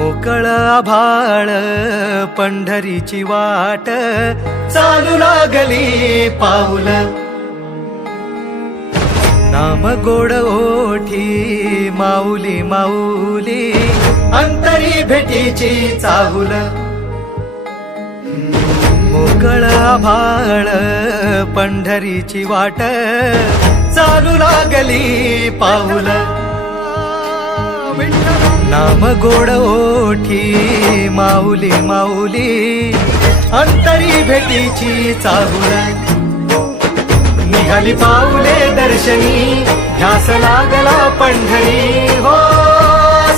मोकळ आभाळ पंढरीची वाट चालू लागली पाऊल नाम गोड ओठी माऊली माऊली अंतरी भेटीची चाहुल मोकळ आभाळ पंढरीची वाट चालू लागली पाऊल नाम गोड ओठी माऊली माऊली अंतरी भेटीची चाहुल निघाली पाऊले दर्शनी ध्यास लागला पंढरी हो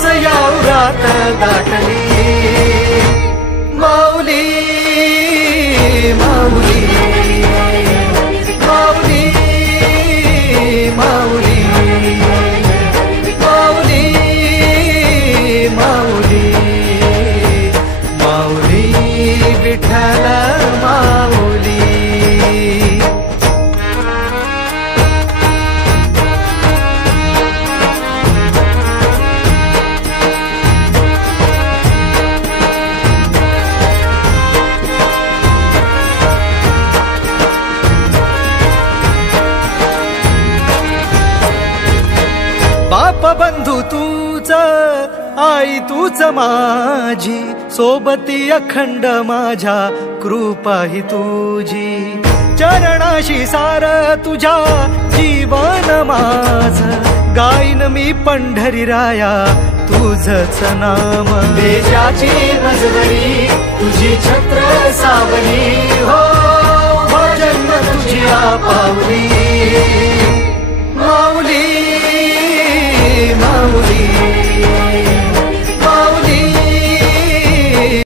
सयाउरात दाटली माऊली माऊली माऊली माऊली माऊली माऊली माऊली विठ्ठल माऊली बाप बंधू तूच आई तूच माझी सोबती अखंड माझ्या कृपा ही तुझी चरणाशी सार तुझ्या जीवन माझ गाईन मी पंढरी राया तुझच नाम देशाची मजवरी तुझी छत्र सावली हो भजन तुझी पावली